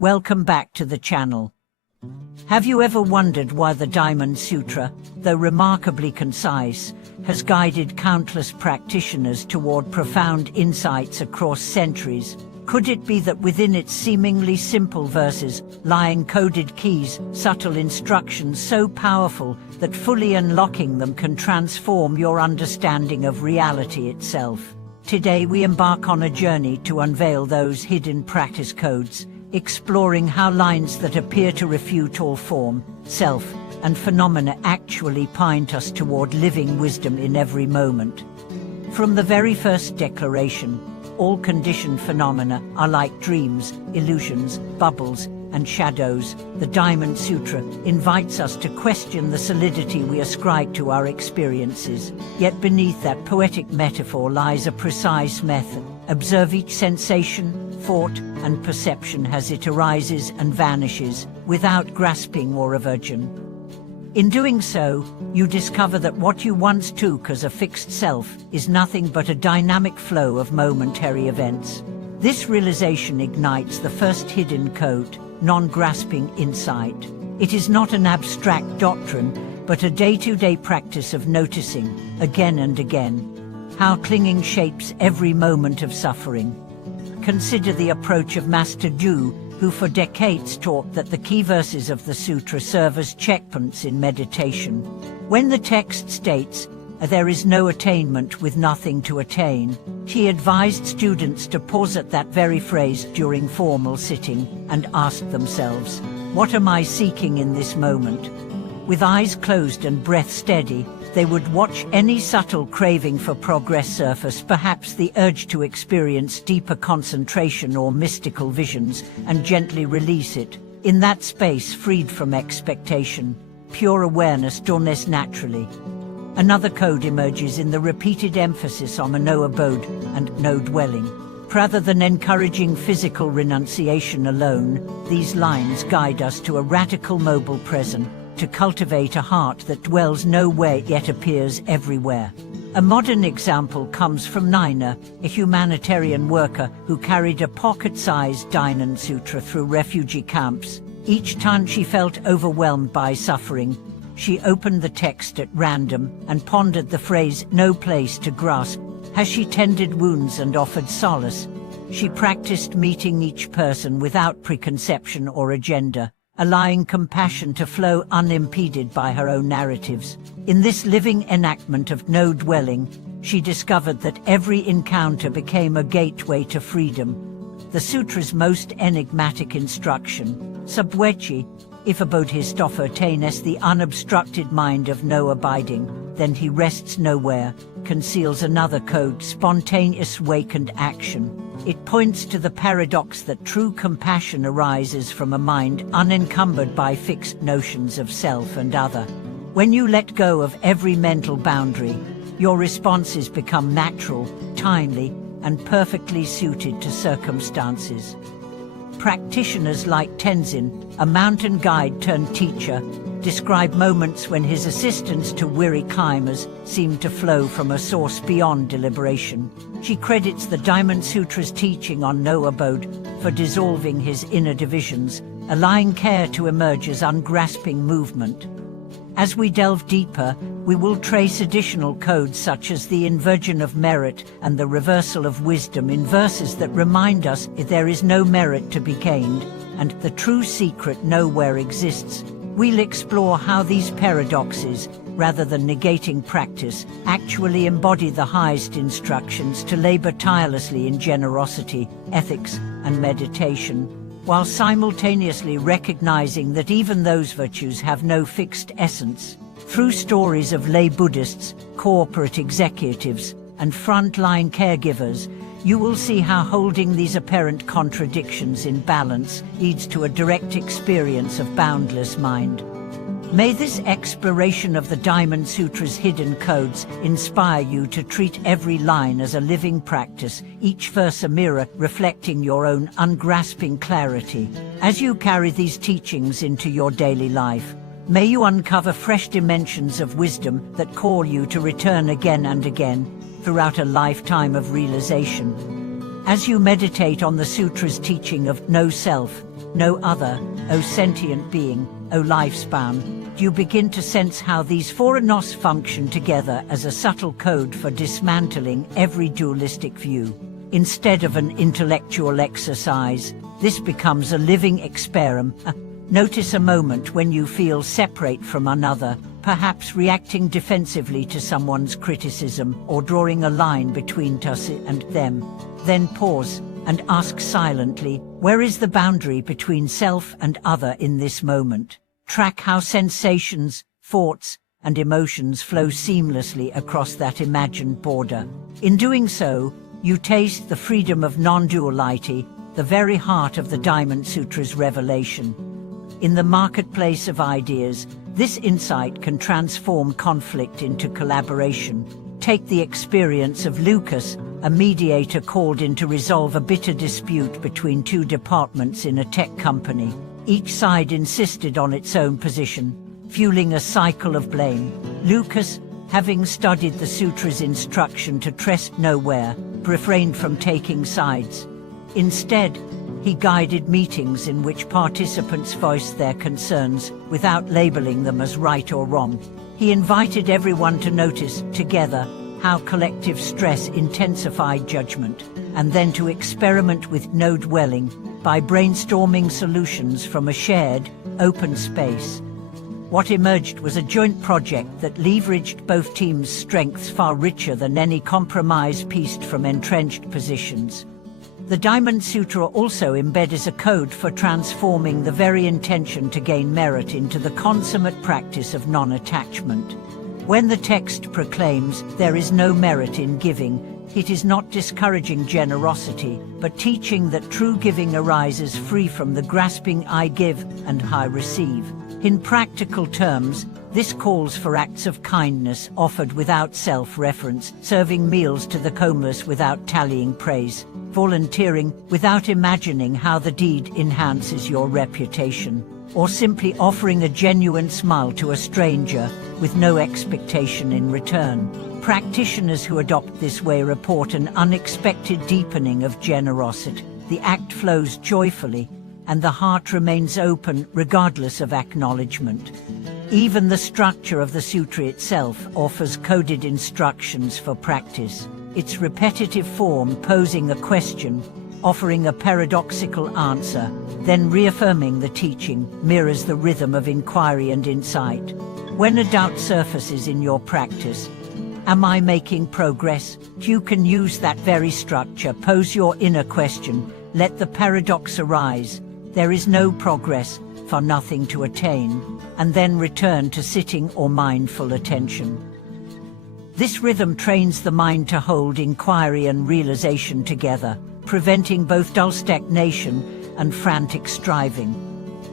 Welcome back to the channel. Have you ever wondered why the Diamond Sutra, though remarkably concise, has guided countless practitioners toward profound insights across centuries? Could it be that within its seemingly simple verses lie encoded keys, subtle instructions so powerful that fully unlocking them can transform your understanding of reality itself? Today we embark on a journey to unveil those hidden practice codes, exploring how lines that appear to refute all form, self, and phenomena actually point us toward living wisdom in every moment. From the very first declaration, all conditioned phenomena are like dreams, illusions, bubbles, and shadows. The Diamond Sutra invites us to question the solidity we ascribe to our experiences. Yet beneath that poetic metaphor lies a precise method. Observe each sensation, thought, and perception as it arises and vanishes, without grasping or aversion. In doing so, you discover that what you once took as a fixed self is nothing but a dynamic flow of momentary events. This realization ignites the first hidden code, non-grasping insight. It is not an abstract doctrine, but a day-to-day practice of noticing, again and again, how clinging shapes every moment of suffering. Consider the approach of Master Ju, who for decades taught that the key verses of the sutra serve as checkpoints in meditation. When the text states, "There is no attainment with nothing to attain," he advised students to pause at that very phrase during formal sitting and ask themselves, "What am I seeking in this moment?" With eyes closed and breath steady, they would watch any subtle craving for progress surface, perhaps the urge to experience deeper concentration or mystical visions, and gently release it. In that space freed from expectation, pure awareness dawns naturally. Another code emerges in the repeated emphasis on a no abode and no dwelling. Rather than encouraging physical renunciation alone, these lines guide us to a radical mobile present, to cultivate a heart that dwells nowhere yet appears everywhere. A modern example comes from Nina, a humanitarian worker who carried a pocket-sized Diamond Sutra through refugee camps. Each time she felt overwhelmed by suffering, she opened the text at random and pondered the phrase, "no place to grasp." As she tended wounds and offered solace, she practiced meeting each person without preconception or agenda, allowing compassion to flow unimpeded by her own narratives. In this living enactment of no dwelling, she discovered that every encounter became a gateway to freedom. The sutra's most enigmatic instruction, Subwechi, if a Bodhisattva attains the unobstructed mind of no abiding, then he rests nowhere, conceals another code, spontaneous awakened action. It points to the paradox that true compassion arises from a mind unencumbered by fixed notions of self and other. When you let go of every mental boundary, your responses become natural, timely, and perfectly suited to circumstances. Practitioners like Tenzin, a mountain guide turned teacher, describe moments when his assistance to weary climbers seemed to flow from a source beyond deliberation. She credits the Diamond Sutra's teaching on no abode for dissolving his inner divisions, allowing care to emerge as ungrasping movement. As we delve deeper, we will trace additional codes such as the inversion of merit and the reversal of wisdom in verses that remind us there is no merit to be gained, and the true secret nowhere exists. We'll explore how these paradoxes, rather than negating practice, actually embody the highest instructions to labor tirelessly in generosity, ethics, and meditation, while simultaneously recognizing that even those virtues have no fixed essence. Through stories of lay Buddhists, corporate executives, and frontline caregivers, you will see how holding these apparent contradictions in balance leads to a direct experience of boundless mind. May this exploration of the Diamond Sutra's hidden codes inspire you to treat every line as a living practice, each verse a mirror reflecting your own ungrasping clarity. As you carry these teachings into your daily life, may you uncover fresh dimensions of wisdom that call you to return again and again, throughout a lifetime of realization. As you meditate on the sutra's teaching of no self, no other, O sentient being, O lifespan, you begin to sense how these four nos function together as a subtle code for dismantling every dualistic view. Instead of an intellectual exercise, this becomes a living experiment. Notice a moment when you feel separate from another, perhaps reacting defensively to someone's criticism or drawing a line between us and them. Then pause and ask silently, where is the boundary between self and other in this moment? Track how sensations, thoughts, and emotions flow seamlessly across that imagined border. In doing so, you taste the freedom of non-duality, the very heart of the Diamond Sutra's revelation. In the marketplace of ideas, this insight can transform conflict into collaboration. Take the experience of Lucas, a mediator called in to resolve a bitter dispute between two departments in a tech company. Each side insisted on its own position, fueling a cycle of blame. Lucas, having studied the sutra's instruction to trust nowhere, refrained from taking sides. Instead, he guided meetings in which participants voiced their concerns without labeling them as right or wrong. He invited everyone to notice, together, how collective stress intensified judgment, and then to experiment with no dwelling by brainstorming solutions from a shared, open space. What emerged was a joint project that leveraged both teams' strengths far richer than any compromise pieced from entrenched positions. The Diamond Sutra also embeds a code for transforming the very intention to gain merit into the consummate practice of non-attachment. When the text proclaims there is no merit in giving, it is not discouraging generosity, but teaching that true giving arises free from the grasping I give and I receive. In practical terms, this calls for acts of kindness offered without self-reference, serving meals to the homeless without tallying praise, volunteering without imagining how the deed enhances your reputation, or simply offering a genuine smile to a stranger with no expectation in return. Practitioners who adopt this way report an unexpected deepening of generosity. The act flows joyfully, and the heart remains open regardless of acknowledgement. Even the structure of the sutra itself offers coded instructions for practice. Its repetitive form posing a question, offering a paradoxical answer, then reaffirming the teaching, mirrors the rhythm of inquiry and insight. When a doubt surfaces in your practice, am I making progress? You can use that very structure, pose your inner question, let the paradox arise. There is no progress, for nothing to attain, and then return to sitting or mindful attention. This rhythm trains the mind to hold inquiry and realization together, preventing both dull stagnation and frantic striving.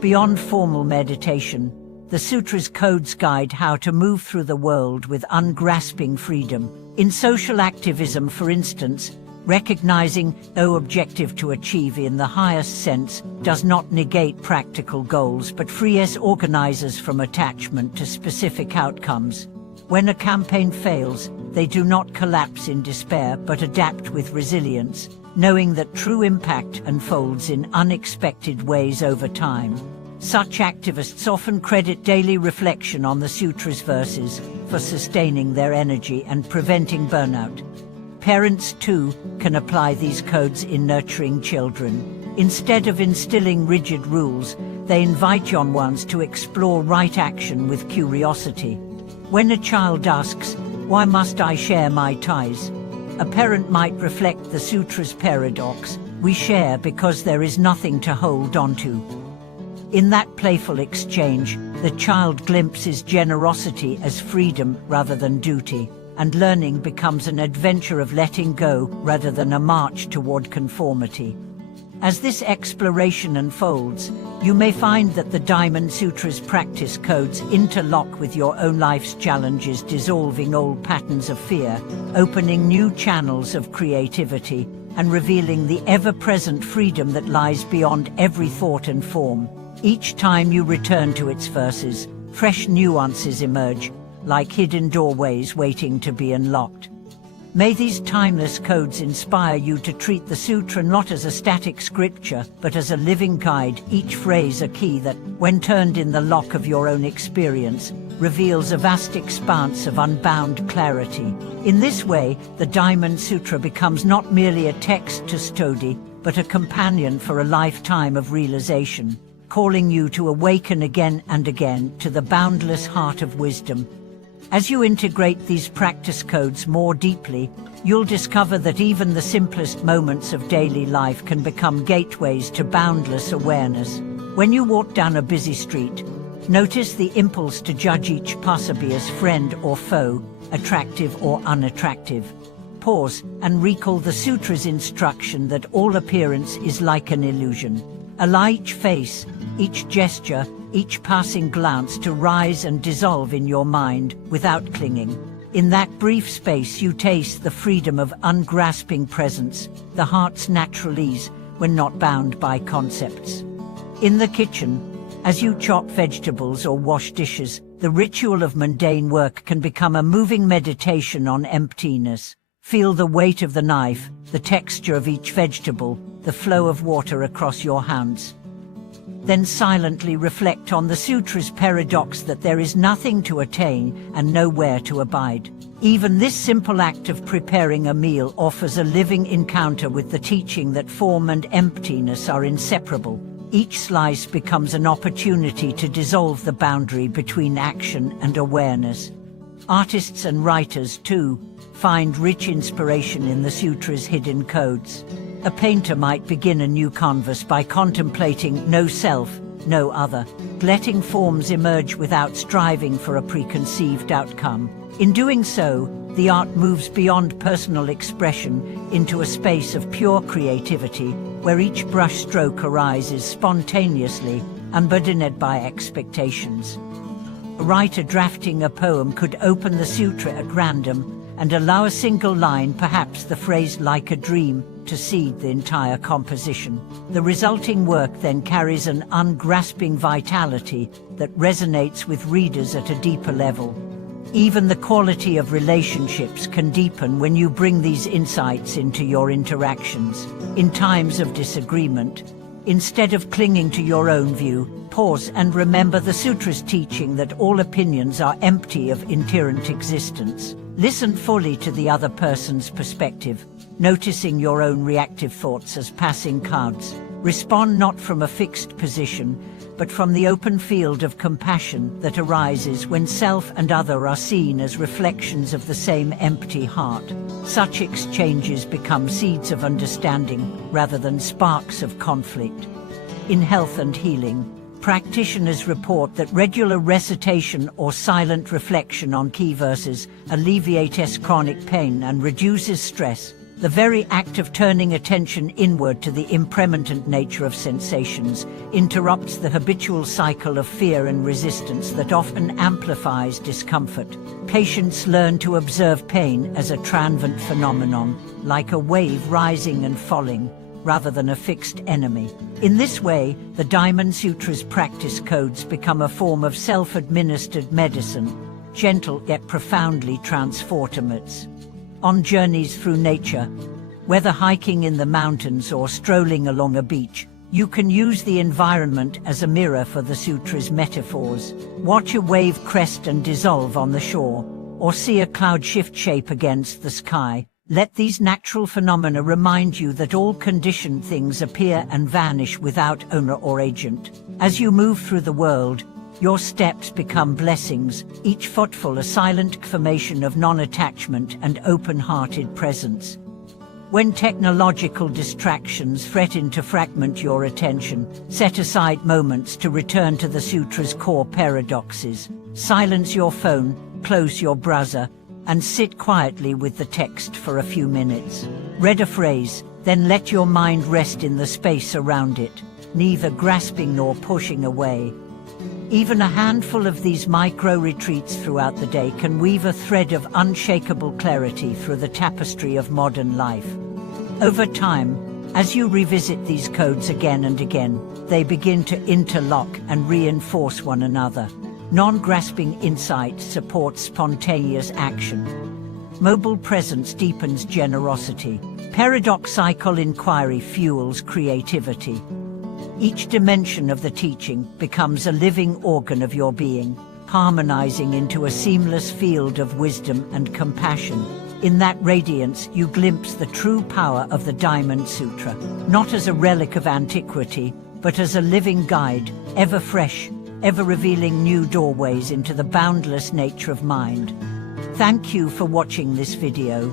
Beyond formal meditation, the Sutra's codes guide how to move through the world with ungrasping freedom. In social activism, for instance, recognizing no objective to achieve in the highest sense does not negate practical goals but frees organizers from attachment to specific outcomes. When a campaign fails, they do not collapse in despair but adapt with resilience, knowing that true impact unfolds in unexpected ways over time. Such activists often credit daily reflection on the Sutra's verses for sustaining their energy and preventing burnout. Parents, too, can apply these codes in nurturing children. Instead of instilling rigid rules, they invite young ones to explore right action with curiosity. When a child asks, "Why must I share my ties?" a parent might reflect the Sutra's paradox: we share because there is nothing to hold onto. In that playful exchange, the child glimpses generosity as freedom rather than duty, and learning becomes an adventure of letting go rather than a march toward conformity. As this exploration unfolds, you may find that the Diamond Sutra's practice codes interlock with your own life's challenges, dissolving old patterns of fear, opening new channels of creativity, and revealing the ever-present freedom that lies beyond every thought and form. Each time you return to its verses, fresh nuances emerge, like hidden doorways waiting to be unlocked. May these timeless codes inspire you to treat the sutra not as a static scripture, but as a living guide, each phrase a key that, when turned in the lock of your own experience, reveals a vast expanse of unbound clarity. In this way, the Diamond Sutra becomes not merely a text to study, but a companion for a lifetime of realization, calling you to awaken again and again to the boundless heart of wisdom. As you integrate these practice codes more deeply, you'll discover that even the simplest moments of daily life can become gateways to boundless awareness. When you walk down a busy street, notice the impulse to judge each passerby as friend or foe, attractive or unattractive. Pause and recall the sutra's instruction that all appearance is like an illusion. Allow each face, each gesture, each passing glance to rise and dissolve in your mind without clinging. In that brief space you taste the freedom of ungrasping presence, the heart's natural ease when not bound by concepts. In the kitchen, as you chop vegetables or wash dishes, the ritual of mundane work can become a moving meditation on emptiness. Feel the weight of the knife, the texture of each vegetable, the flow of water across your hands. Then silently reflect on the sutra's paradox that there is nothing to attain and nowhere to abide. Even this simple act of preparing a meal offers a living encounter with the teaching that form and emptiness are inseparable. Each slice becomes an opportunity to dissolve the boundary between action and awareness. Artists and writers, too, find rich inspiration in the sutra's hidden codes. A painter might begin a new canvas by contemplating no self, no other, letting forms emerge without striving for a preconceived outcome. In doing so, the art moves beyond personal expression into a space of pure creativity, where each brush stroke arises spontaneously, unburdened by expectations. A writer drafting a poem could open the sutra at random and allow a single line, perhaps the phrase "like a dream," to seed the entire composition. The resulting work then carries an ungrasping vitality that resonates with readers at a deeper level. Even the quality of relationships can deepen when you bring these insights into your interactions. In times of disagreement, instead of clinging to your own view, pause and remember the sutra's teaching that all opinions are empty of inherent existence. Listen fully to the other person's perspective, noticing your own reactive thoughts as passing clouds. Respond not from a fixed position, but from the open field of compassion that arises when self and other are seen as reflections of the same empty heart. Such exchanges become seeds of understanding rather than sparks of conflict. In health and healing, practitioners report that regular recitation or silent reflection on key verses alleviates chronic pain and reduces stress. The very act of turning attention inward to the impermanent nature of sensations interrupts the habitual cycle of fear and resistance that often amplifies discomfort. Patients learn to observe pain as a transient phenomenon, like a wave rising and falling, rather than a fixed enemy. In this way, the Diamond Sutra's practice codes become a form of self-administered medicine, gentle yet profoundly transformative. On journeys through nature, whether hiking in the mountains or strolling along a beach, you can use the environment as a mirror for the sutra's metaphors. Watch a wave crest and dissolve on the shore, or see a cloud shift shape against the sky. Let these natural phenomena remind you that all conditioned things appear and vanish without owner or agent. As you move through the world, your steps become blessings, each footfall a silent affirmation of non-attachment and open-hearted presence. When technological distractions threaten to fragment your attention, set aside moments to return to the sutra's core paradoxes. Silence your phone, close your browser, and sit quietly with the text for a few minutes. Read a phrase, then let your mind rest in the space around it, neither grasping nor pushing away. Even a handful of these micro-retreats throughout the day can weave a thread of unshakable clarity through the tapestry of modern life. Over time, as you revisit these codes again and again, they begin to interlock and reinforce one another. Non-grasping insight supports spontaneous action. Mobile presence deepens generosity. Paradoxical inquiry fuels creativity. Each dimension of the teaching becomes a living organ of your being, harmonizing into a seamless field of wisdom and compassion. In that radiance, you glimpse the true power of the Diamond Sutra, not as a relic of antiquity, but as a living guide, ever fresh, ever revealing new doorways into the boundless nature of mind. Thank you for watching this video.